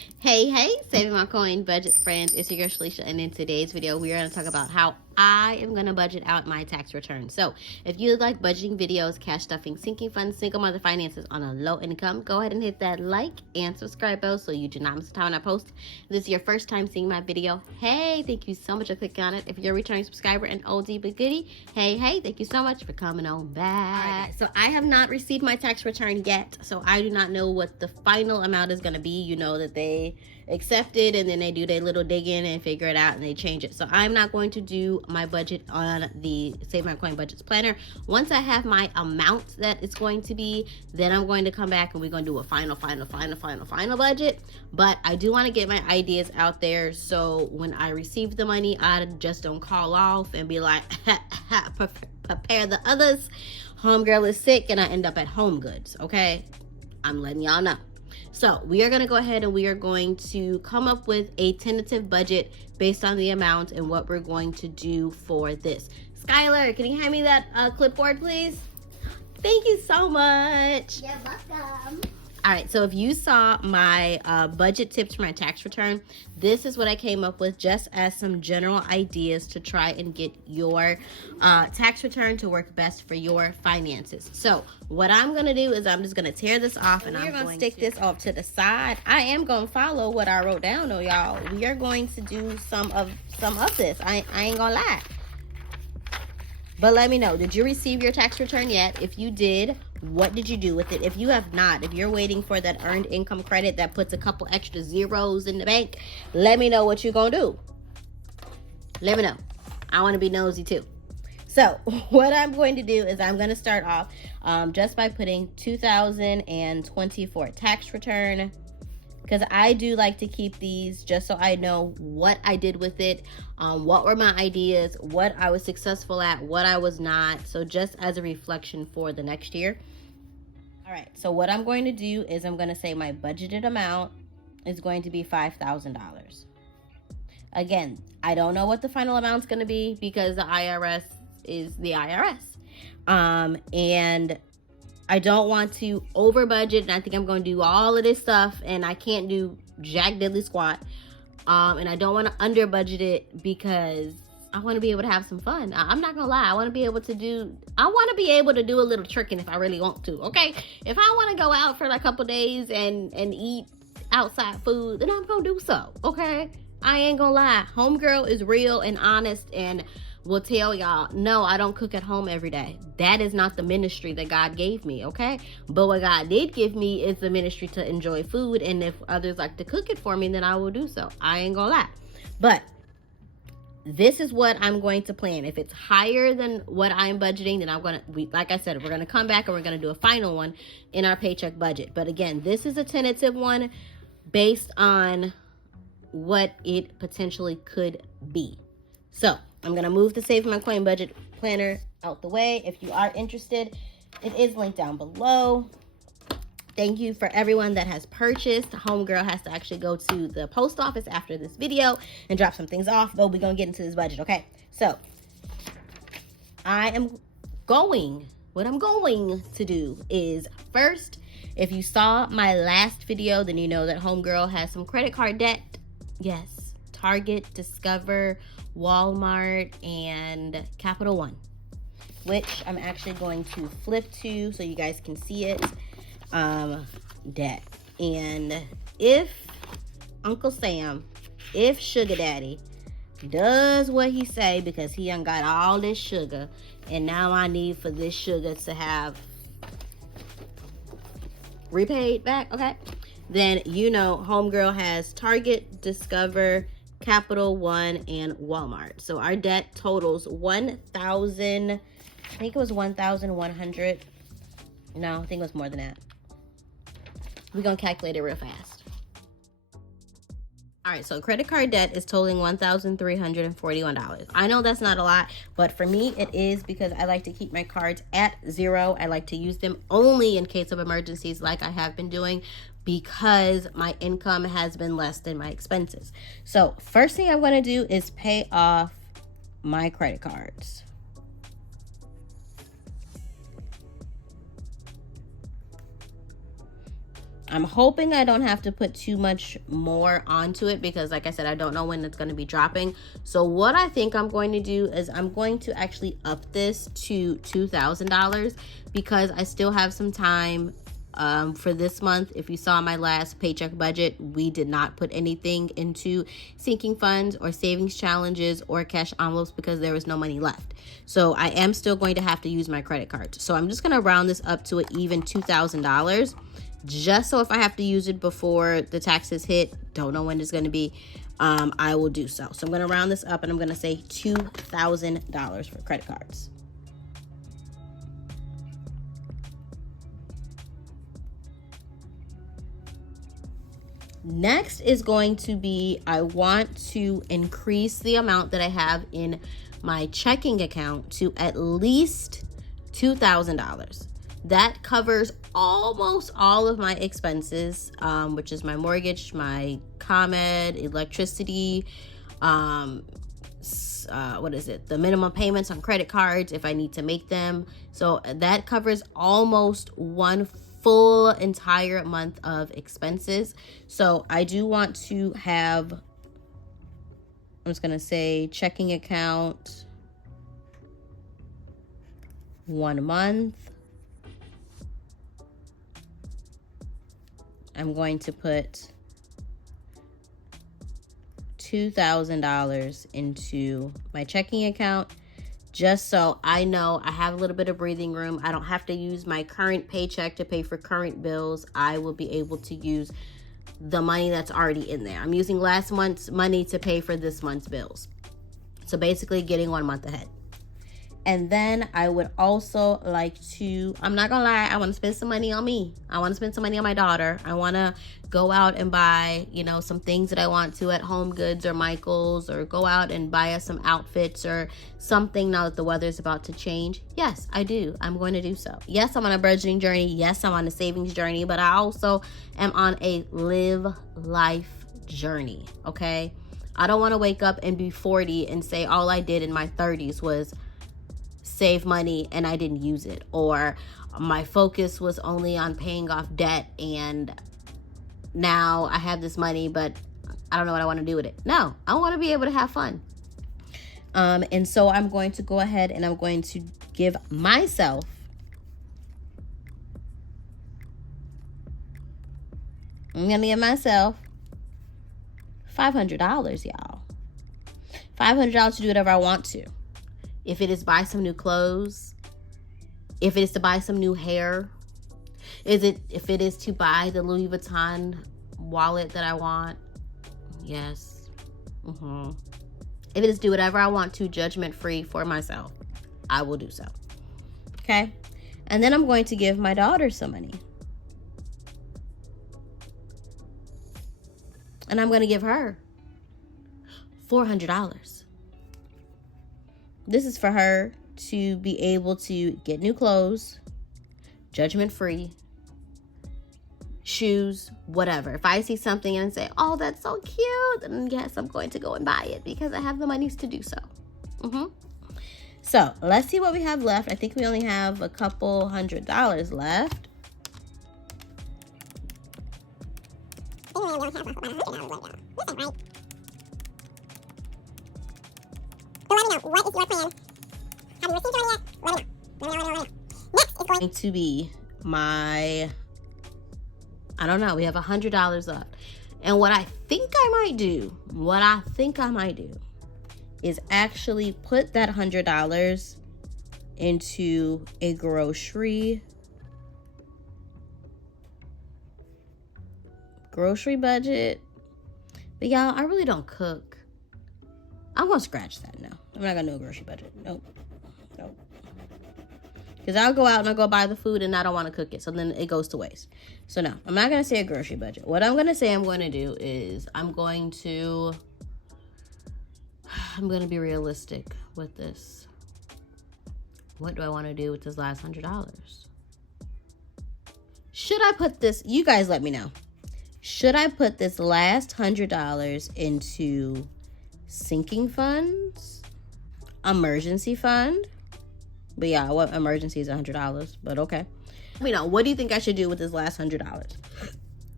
Hey, saving my coin budget friends, it's your girl Shalisha, and in today's video we are going to talk about how I am going to budget out my tax return. So if you like budgeting videos, cash stuffing, sinking funds, single mother finances on a low income, go ahead and hit that like and subscribe bell so you do not miss the time when I post. If this is your first time seeing my video, hey, thank you so much for clicking on it. If you're a returning subscriber and oldie but goodie, hey, thank you so much for coming on back. All right, guys, so I have not received my tax return yet, so I do not know what the final amount is going to be. You know that they accept it and then they do their little digging and figure it out and they change it. So I'm not going to do my budget on the Save My Coin Budgets planner. Once I have my amount that it's going to be, then I'm going to come back and we're going to do a final budget. But I do want to get my ideas out there so when I receive the money, I just don't call off and be like, prepare the others. Homegirl is sick and I end up at Home Goods, okay? I'm letting y'all know. So we are going to go ahead and we are going to come up with a tentative budget based on the amount and what we're going to do for this. Skylar, can you hand me that clipboard, please? Thank you so much. You're welcome. All right, so if you saw my budget tips for my tax return, this is what I came up with just as some general ideas to try and get your tax return to work best for your finances. So what I'm going to do is I'm just going to tear this off and I'm going to stick this off to the side. I am going to follow what I wrote down though, y'all. We are going to do some of this. I ain't going to lie. But let me know, did you receive your tax return yet? If you did, what did you do with it? If you have not, if you're waiting for that earned income credit that puts a couple extra zeros in the bank, let me know what you're going to do. Let me know. I want to be nosy too. So what I'm going to do is I'm going to start off just by putting 2024 tax return, because I do like to keep these just so I know what I did with it, what were my ideas, what I was successful at, what I was not. So just as a reflection for the next year. All right, so what I'm going to do is I'm going to say my budgeted amount is going to be $5,000. Again, I don't know what the final amount's going to be because the IRS is the IRS. And I don't want to over budget, and I think I'm going to do all of this stuff and I can't do jack diddly squat. And I don't want to under budget it because I want to be able to have some fun. I'm not gonna lie, I want to be able to do a little tricking if I really want to. Okay, if I want to go out for like a couple days and eat outside food, then I'm gonna do so. Okay, I ain't gonna lie, homegirl is real and honest and will tell y'all, no, I don't cook at home every day. That is not the ministry that God gave me, okay? But what God did give me is the ministry to enjoy food, and if others like to cook it for me, then I will do so. I ain't gonna lie. But this is what I'm going to plan. If it's higher than what I'm budgeting, then like I said, we're gonna come back and we're gonna do a final one in our paycheck budget. But again, this is a tentative one based on what it potentially could be. So I'm going to move the Save My Coin Budget Planner out the way. If you are interested, it is linked down below. Thank you for everyone that has purchased. Homegirl has to actually go to the post office after this video and drop some things off, but we're going to get into this budget, okay? So what I'm going to do is first, if you saw my last video, then you know that Homegirl has some credit card debt. Yes, Target, Discover, Walmart, and Capital One, which I'm actually going to flip to so you guys can see it. Debt. And if Uncle Sam, if Sugar Daddy does what he say, because he done got all this sugar and now I need for this sugar to have repaid back, okay, then you know Homegirl has Target, Discover, Capital One, and Walmart. So our debt totals $1,000. I think it was $1,100. No, I think it was more than that. We're gonna calculate it real fast. All right, so credit card debt is totaling $1,341. I know that's not a lot, but for me it is because I like to keep my cards at zero. I like to use them only in case of emergencies like I have been doing, because my income has been less than my expenses. So first thing I'm going to do is pay off my credit cards. I'm hoping I don't have to put too much more onto it because, like I said, I don't know when it's going to be dropping. So what I think I'm going to do is I'm going to actually up this to $2,000 because I still have some time for this month. If you saw my last paycheck budget, we did not put anything into sinking funds or savings challenges or cash envelopes because there was no money left. So I am still going to have to use my credit card. So I'm just going to round this up to an even $2,000. Just so if I have to use it before the taxes hit, don't know when it's going to be, I will do so. So I'm going to round this up and I'm going to say $2,000 for credit cards. Next is going to be, I want to increase the amount that I have in my checking account to at least $2,000. That covers almost all of my expenses, which is my mortgage, my ComEd, electricity, the minimum payments on credit cards if I need to make them. So that covers almost one full entire month of expenses. So I do want to have, I'm just going to say checking account 1 month. I'm going to put $2,000 into my checking account just so I know I have a little bit of breathing room. I don't have to use my current paycheck to pay for current bills. I will be able to use the money that's already in there. I'm using last month's money to pay for this month's bills. So basically getting 1 month ahead. And then I would also like to, I'm not gonna lie, I want to spend some money on me. I want to spend some money on my daughter. I want to go out and buy, some things that I want to at Home Goods or Michael's, or go out and buy us some outfits or something now that the weather is about to change. Yes, I do. I'm going to do so. Yes, I'm on a budgeting journey. Yes, I'm on a savings journey, but I also am on a live life journey, okay? I don't want to wake up and be 40 and say all I did in my 30s was save money and I didn't use it, or my focus was only on paying off debt and now I have this money but I don't know what I want to do with it. No, I want to be able to have fun. And so I'm going to go ahead and I'm going to give myself $500, y'all. $500 to do whatever I want to. If it is buy some new clothes, if it is to buy some new hair, if it is to buy the Louis Vuitton wallet that I want, yes. If it is to do whatever I want to, judgment free for myself, I will do so. Okay? And then I'm going to give my daughter some money. And I'm going to give her $400. This is for her to be able to get new clothes, judgment free, shoes, whatever. If I see something and say, oh, that's so cute, then yes, I'm going to go and buy it because I have the monies to do so. So let's see what we have left. I think we only have a couple $100 left. What is your plan? Have you received your money yet? Let me know. Next is going to be my, I don't know, we have $100 left. And what I think I might do is actually put that $100 into a grocery budget. But y'all, I really don't cook. I'm gonna scratch that. No, I'm not gonna do a grocery budget. Nope. Because I'll go out and I'll go buy the food and I don't want to cook it, so then it goes to waste. So no, I'm not gonna say a grocery budget. What I'm gonna say I'm going to do is I'm going to be realistic with this. What do I want to do with this last $100? Should I put this? You guys let me know. Should I put this last $100 into sinking funds, emergency fund? But yeah, what emergency is $100, but okay. Let me know, what do you think I should do with this last $100?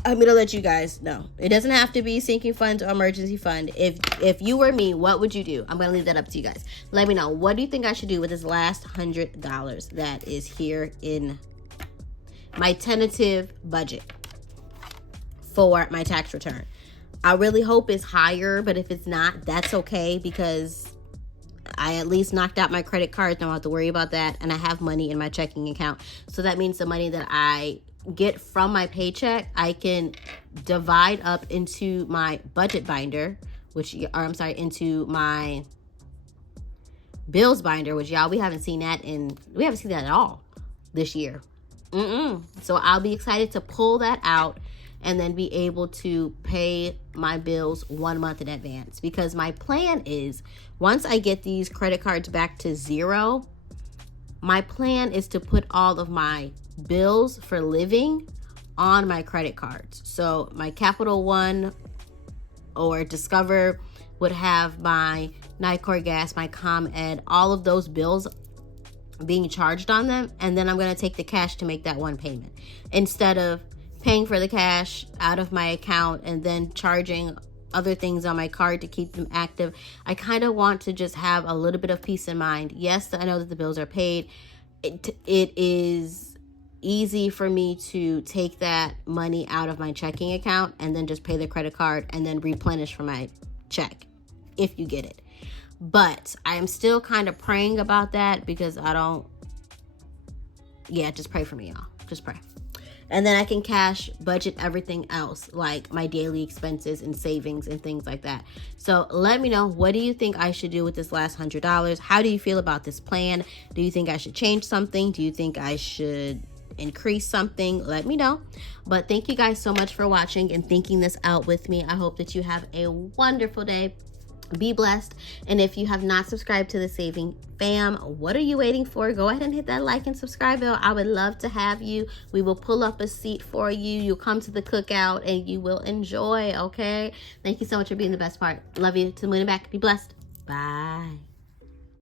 I'm gonna let you guys know. It doesn't have to be sinking funds or emergency fund. If you were me, what would you do? I'm gonna leave that up to you guys. Let me know. What do you think I should do with this last $100 that is here in my tentative budget for my tax return? I really hope it's higher, but if it's not, that's okay, because I at least knocked out my credit cards. Don't have to worry about that, and I have money in my checking account. So that means the money that I get from my paycheck, I can divide up into my budget binder, into my bills binder, which y'all, we haven't seen that at all this year. So I'll be excited to pull that out and then be able to pay my bills 1 month in advance, because my plan is, once I get these credit cards back to zero, my plan is to put all of my bills for living on my credit cards. So my Capital One or Discover would have my NICOR gas, my ComEd, all of those bills being charged on them, and then I'm going to take the cash to make that one payment, instead of paying for the cash out of my account and then charging other things on my card to keep them active. I kind of want to just have a little bit of peace of mind. Yes, I know that the bills are paid. It is easy for me to take that money out of my checking account and then just pay the credit card and then replenish for my check, if you get it. But I am still kind of praying about that, because just pray for me, y'all. Just pray. And then I can cash budget everything else, like my daily expenses and savings and things like that. So let me know, what do you think I should do with this last $100? How do you feel about this plan? Do you think I should change something? Do you think I should increase something? Let me know. But thank you guys so much for watching and thinking this out with me. I hope that you have a wonderful day. Be blessed. And if you have not subscribed to the Saving Fam, what are you waiting for? Go ahead and hit that like and subscribe bell. I would love to have you. We will pull up a seat for you. You'll come to the cookout and you will enjoy, okay? Thank you so much for being the best part. Love you to the moon and back. Be blessed. Bye.